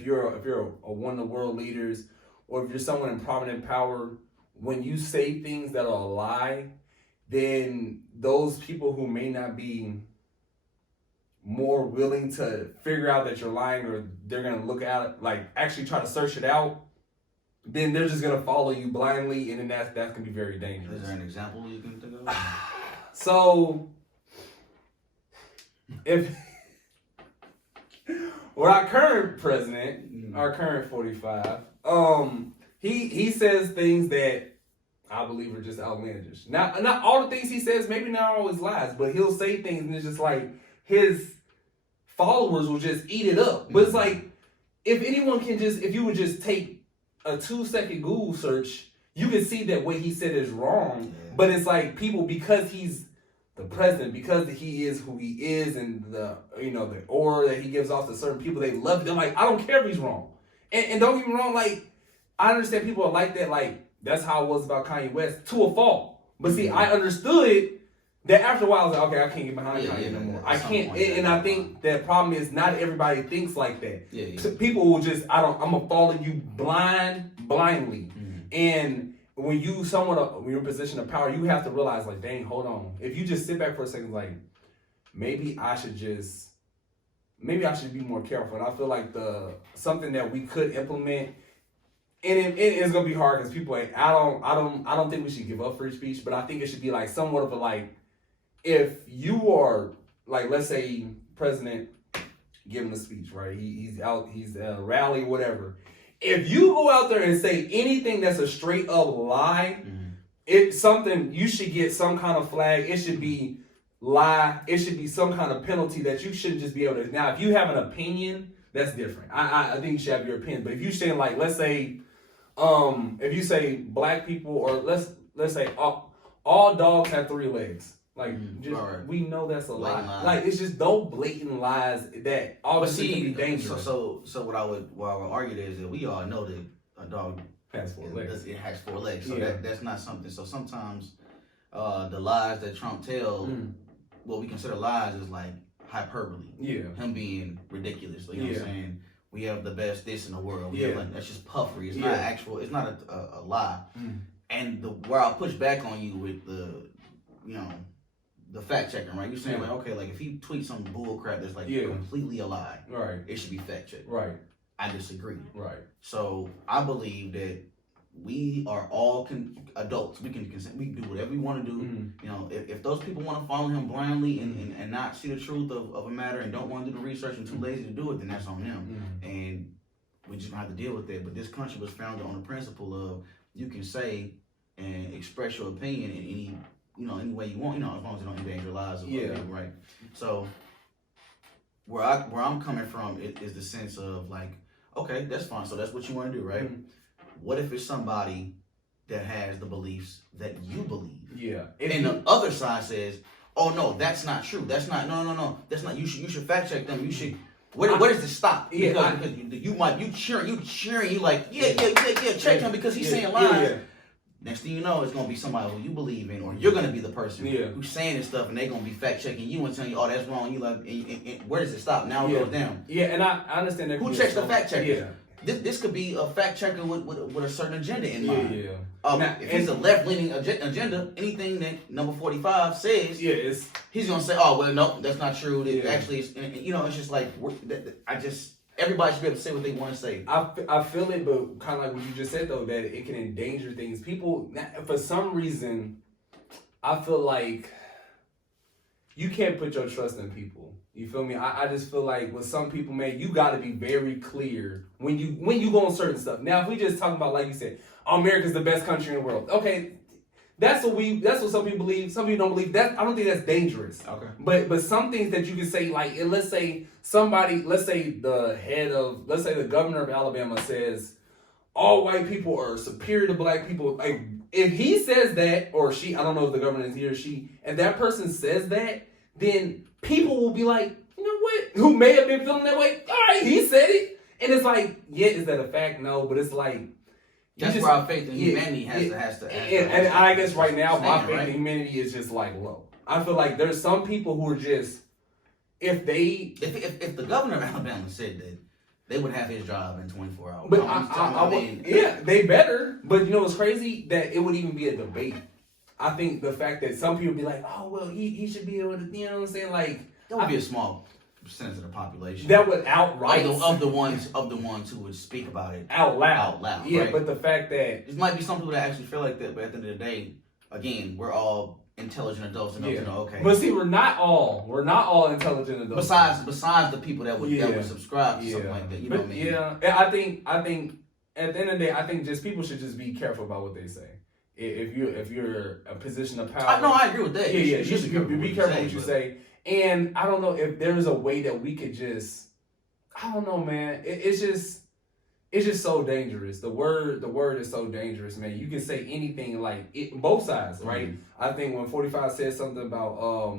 if you're a one of the world leaders, or if you're someone in prominent power, when you say things that are a lie, then those people who may not be more willing to figure out that you're lying, or they're gonna look at it, like actually try to search it out, then they're just gonna follow you blindly, and then that can be very dangerous. Is there an example you can think of? So, if our current president, our current 45, he says things that I believe are just outlandish. Not all the things he says, maybe not always lies, but he'll say things and it's just like his followers will just eat it up. But it's like, if you would just take a 2-second Google search, you can see that what he said is wrong. Yeah. But it's like people, because he's the president, because he is who he is, and the aura that he gives off to certain people, they love it. They're like, I don't care if he's wrong. And don't get me wrong, like, I understand people are like that, like, that's how it was about Kanye West, to a fault. But see, I understood that after a while, I was like, okay, I can't get behind Kanye no more. I can't, and I think the problem is not everybody thinks like that. So people will just, I'm gonna follow you blindly. And when you're in a position of power, you have to realize, like, dang, hold on. If you just sit back for a second, like, maybe I should be more careful. And I feel like something that we could implement. And it's gonna be hard because people I don't think we should give up free speech, but I think it should be like somewhat of a, like, if you are, like, let's say President giving a speech, right? He's at a rally, whatever. If you go out there and say anything that's a straight up lie, it's something you should get some kind of flag. It should be lie. It should be some kind of penalty that you shouldn't just be able to. Now, if you have an opinion, that's different. I think you should have your opinion. But if you're saying, like, let's say, if you say black people, or let's say all dogs have 3 legs, like, we know that's a lie. Like, it's just those blatant lies that obviously can be dangerous. So what I would argue is that we all know that a dog has 4 legs. It has 4 legs. So that's not something. So sometimes the lies that Trump tells, what we consider lies, is like hyperbole. Yeah. Him being ridiculous. You know what I'm saying? We have the best this in the world. That's just puffery. It's not actual. It's not a lie. And where I'll push back on you with the fact checking, right? You're saying, like, okay, like, if he tweets some bull crap that's like completely a lie, right? It should be fact checked, right? I disagree, right? So I believe that we are all adults. We can consent. We can do whatever we want to do. You know, if those people want to follow him blindly and not see the truth of a matter and don't want to do the research and too lazy to do it, then that's on them. And we just gonna have to deal with that. But this country was founded on the principle of you can say and express your opinion in any way you want, as long as you don't endanger lives or whatever, right? So where I'm coming from is the sense of, like, okay, that's fine. So that's what you want to do, right? What if it's somebody that has the beliefs that you believe? Yeah. And the other side says, oh no, that's not true. That's not no. That's not. You should fact check them. You should. Where does this stop? Because you cheering. You like check him because he's saying lies. Next thing you know, it's gonna be somebody who you believe in, or you're gonna be the person who's saying this stuff, and they're gonna be fact checking you and telling you, oh, that's wrong. You like, and where does it stop? Now it goes down. Yeah, and I understand that. Who checks the fact checker? Yeah. This could be a fact checker with a certain agenda in mind. Now, if it's a left-leaning agenda, anything that number 45 says, he's gonna say, oh, well, no, that's not true. Actually, it's just like, everybody should be able to say what they want to say. I feel it, but kind of like what you just said, though, that it can endanger things. People, for some reason, I feel like you can't put your trust in people. You feel me? I just feel like with some people, man, you got to be very clear when you go on certain stuff. Now, if we just talk about, like you said, America's the best country in the world. Okay, that's what some people believe. Some people don't believe that. I don't think that's dangerous. Okay. But some things that you can say, like, let's say the governor of Alabama says all white people are superior to black people. Like, if he says that, or she, I don't know if the governor is he or she, and that person says that, then people will be like, you know what? Who may have been feeling that way? All right, he said it. And it's like, is that a fact? No, but it's like, that's where our faith in humanity has to. And I guess right now, my faith in humanity is just, like, low. I feel like there's some people who are just, if the governor of Alabama said they would have his job in 24 hours. But yeah, they better. But you know what's crazy? That it would even be a debate. I think the fact that some people be like, oh well, he should be able to, you know what I'm saying? Like that would be a small percentage of the population that would outright of the ones who would speak about it out loud. Yeah, right? But the fact that there might be some people that actually feel like that, but at the end of the day, again, we're all intelligent adults enough to know. Okay, but see, we're not all intelligent adults. Besides the people that would subscribe to something like that, you know what I mean? Yeah, I think at the end of the day, I think just people should just be careful about what they say. If you're a position of power, I agree with that. You should be careful what you say. And I don't know if there's a way that we could just, I don't know, man. It's just so dangerous. The word is so dangerous, man. You can say anything, like both sides, right? Mm-hmm. I think when 45 said something about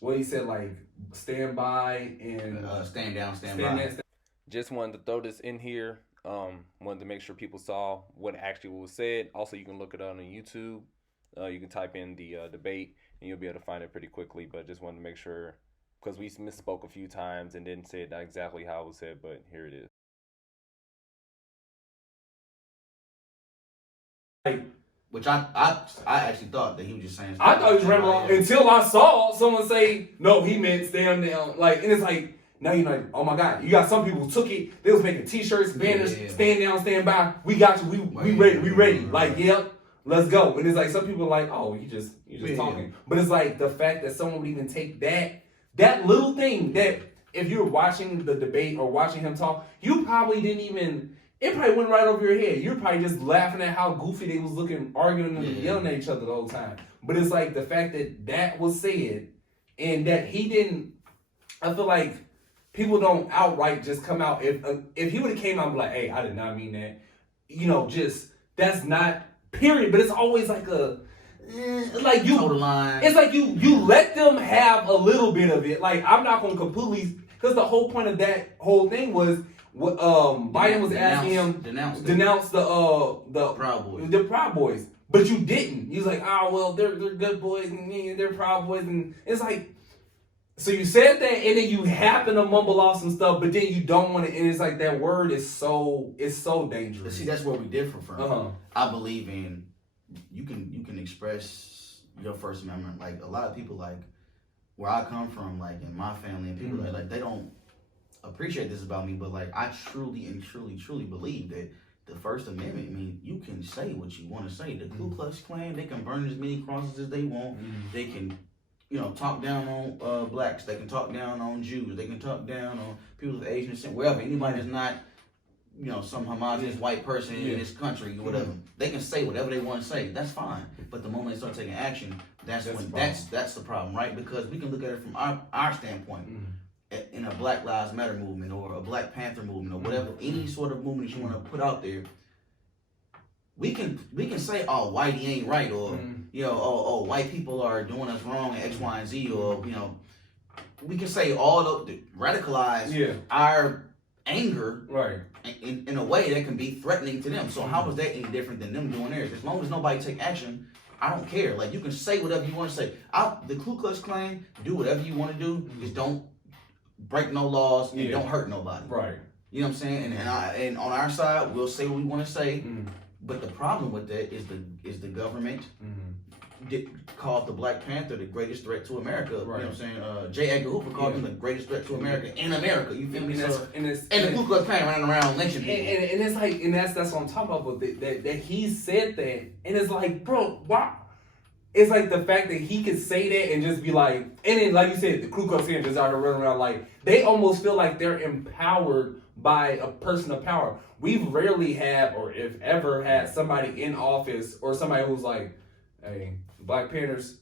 what he said, like stand by and stand down, stand by. Just wanted to throw this in here. Wanted to make sure people saw what actually was said. Also, you can look it up on YouTube. You can type in the debate, and you'll be able to find it pretty quickly. But just wanted to make sure, because we misspoke a few times and didn't say it exactly how it was said, but here it is. Which I actually thought that he was just saying. I thought he was rambling until I saw someone say, no, he meant stand down. Like, and it's like, now you're like, oh my God, you got some people who took it. They was making t-shirts, banners, stand down, stand by. We got you. We ready. Like, yep, let's go. And it's like some people are like, oh, you just talking. But it's like the fact that someone would even take that little thing that if you're watching the debate or watching him talk, you probably didn't even. It probably went right over your head. You're probably just laughing at how goofy they was looking, arguing and yelling at each other the whole time. But it's like the fact that was said and that he didn't. I feel like people don't outright just come out. If he would have came out and be like, hey, I did not mean that. You know, just that's not period. But it's always like like you. It's like you let them have a little bit of it. Like I'm not gonna completely, because the whole point of that whole thing was. What Biden was asking him denounce the Proud Boys, but you didn't. You was like, oh well, they're good boys and they're Proud Boys, and it's like, so you said that and then you happen to mumble off some stuff, but then you don't want to. And it's like that word is so dangerous. But see, that's where we differ from. I believe in you can express your First Amendment. Like a lot of people, like where I come from, like in my family, and people like they don't appreciate this about me, but like I truly believe that the First Amendment means you can say what you want to say. The Ku Klux Klan, they can burn as many crosses as they want. They can, talk down on blacks. They can talk down on Jews. They can talk down on people of Asian descent, wherever. Anybody that's not, some homogenous white person in this country or whatever. They can say whatever they want to say. That's fine. But the moment they start taking action, that's the problem, right? Because we can look at it from our standpoint. In a Black Lives Matter movement or a Black Panther movement or whatever, any sort of movement that you want to put out there, we can say, oh, whitey ain't right, or oh, white people are doing us wrong, X, Y, and Z, or we can say all the radicalize our anger in a way that can be threatening to them. So how is that any different than them doing theirs? As long as nobody take action, I don't care. Like you can say whatever you want to say. The Ku Klux Klan, do whatever you want to do. Just don't break no laws and don't hurt nobody. Right. You know what I'm saying? And on our side, we'll say what we want to say. But the problem with that is the government called the Black Panther the greatest threat to America. Right. You know what I'm saying? J. Edgar Hoover called him the greatest threat to America in America. You feel me? And the Ku Klux Klan running around lynching people. And it's like, and that's what I'm talking about. But that he said that, and it's like, bro, why? It's like the fact that he could say that and just be like, and then like you said, the Ku Klux Klan just out there running around like, they almost feel like they're empowered by a person of power. We've rarely had, or if ever had, somebody in office or somebody who's like, hey, Black Panthers,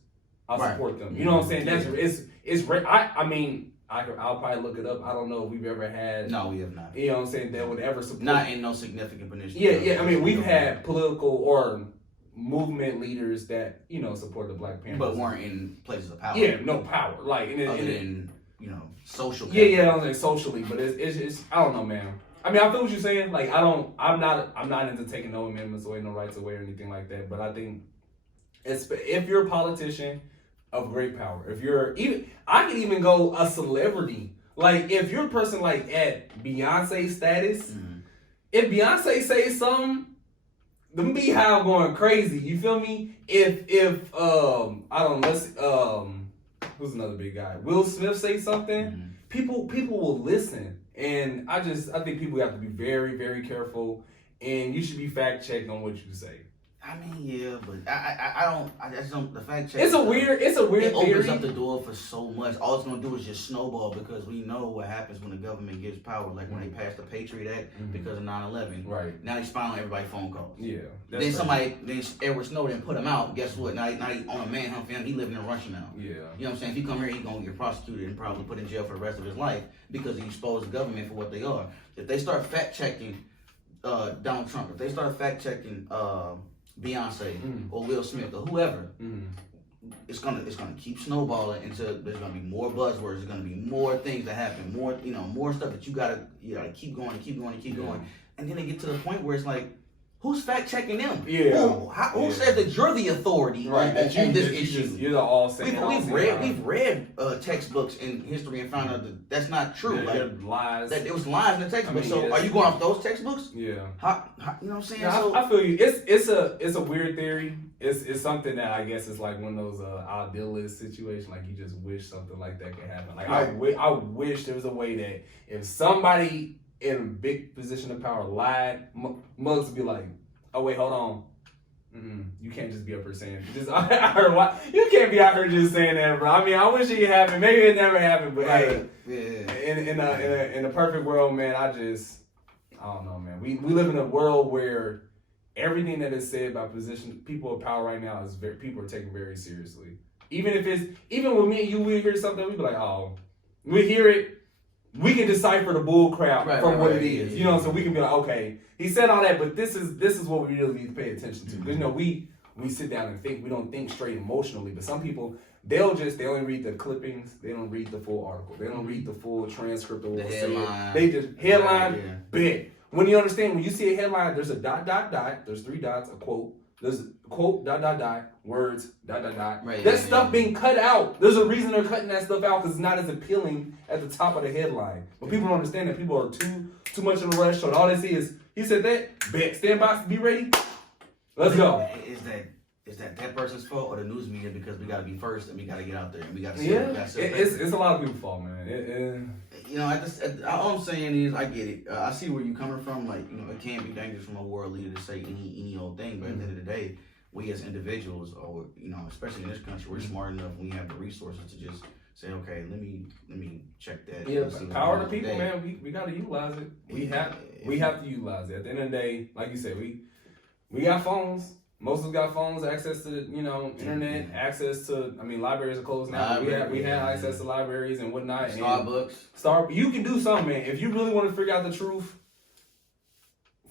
I'll support them. You know what I'm saying? That's it's I mean, I'll probably look it up. I don't know if we've ever had. No, we have not. You know what I'm saying? That would ever support. Not in no significant position. Yeah. I mean, we've had political or movement leaders that support the Black Panthers, but weren't in places of power. Yeah, no power. Like social. Yeah, I was like socially, but it's I don't know, man. I mean, I feel what you're saying. Like I'm not into taking no amendments away, no rights away, or anything like that. But I think if you're a politician of great power, if you're even, I could even go a celebrity Like, if you're a person like at Beyonce status, if Beyonce says something, the Beehive going crazy. You feel me? If I don't know, who's another big guy? Will Smith say something, people will listen. And I think people have to be very, very careful, and you should be fact checked on what you say. I mean, yeah, but I just don't. The fact check. It's a weird it theory. Opens up the door for so much. All it's gonna do is just snowball because we know what happens when the government gives power. Like when they passed the Patriot Act because of 9/11. Right. Now they spy on everybody's phone calls. Yeah. Then Edward Snowden put him out. Guess what? Now he on a manhunt for him. He living in Russia now. Yeah. You know what I'm saying? If he come here, he gonna get prosecuted and probably put in jail for the rest of his life because he exposed the government for what they are. If they start fact checking Donald Trump, if they start fact checking Beyonce or Will Smith or whoever, it's gonna keep snowballing until there's gonna be more buzzwords. There's gonna be more things that happen, more stuff that you gotta keep going, and then they get to the point where it's like, who's fact checking them? Yeah. Who says that you're the authority on this issue? You're the all saying. We've read textbooks in history and found out that that's not true. Lies. That there was lies in the textbook. So are you going off those textbooks? Yeah. How, you know what I'm saying? No, I feel you. It's a weird theory. It's something that I guess is like one of those idealist situations. Like you just wish something like that could happen. Like I wish there was a way that if somebody in a big position of power lied, mugs would be like, oh wait, hold on. You can't just be up here saying just I heard why you can't be out here just saying that, bro. I mean, I wish it happened. Maybe it never happened, but hey, in a perfect world, man, I don't know, man. We live in a world where everything that is said by people of power right now is people are taken very seriously. Even with me and you, we hear something, we be like, oh, we hear it. We can decipher the bull crap from what it is, you know. So we can be like, okay, he said all that, but this is what we really need to pay attention to. Because we sit down and think. We don't think straight emotionally. But some people, they only read the clippings. They don't read the full article. They don't read the full transcript of what was said. They just headline, big. When you understand, when you see a headline, there's a ... There's 3 dots, a quote. There's a quote ... Words ... Right, that stuff being cut out. There's a reason they're cutting that stuff out because it's not as appealing at the top of the headline. But people don't understand that people are too much in a rush. So all they see is he said that. Bet. Stand by. Be ready. Let's go. Is that person's fault or the news media because we got to be first and we got to get out there and we got to it's a lot of people's fault, man. You know, all I'm saying is I get it. I see where you're coming from. Like, you know, it can be dangerous from a world leader to say any old thing, but at the end of the day, we as individuals, or you know, especially in this country, we're smart enough when we have the resources to just say, okay, let me check that. Yeah, power to people, man. We got to utilize it. We have to utilize it. At the end of the day, like you said, we got phones. Most of us got phones, access to internet, access to. I mean, libraries are closed now. We have access to libraries and whatnot. Starbucks. You can do something, man. If you really want to figure out the truth,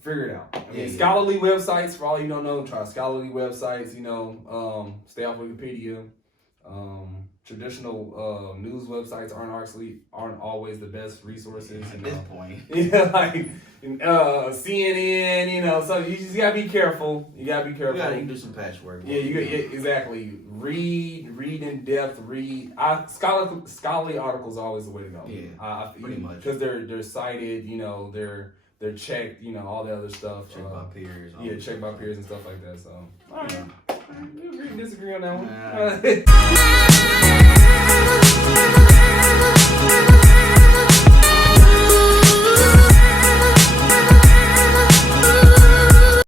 figure it out. I mean, scholarly websites, for all you don't know, try scholarly websites. You know, stay off Wikipedia. Traditional news websites aren't always the best resources. At this point, yeah, like CNN. You know, so you just gotta be careful. You gotta do some patchwork. Yeah, exactly. Read in depth. Scholarly articles are always the way to go. Yeah, pretty much because they're cited. You know, they're checked. You know, all the other stuff. Checked by peers. Yeah, checked by peers and stuff like that. So, all right. We agree and disagree on that one.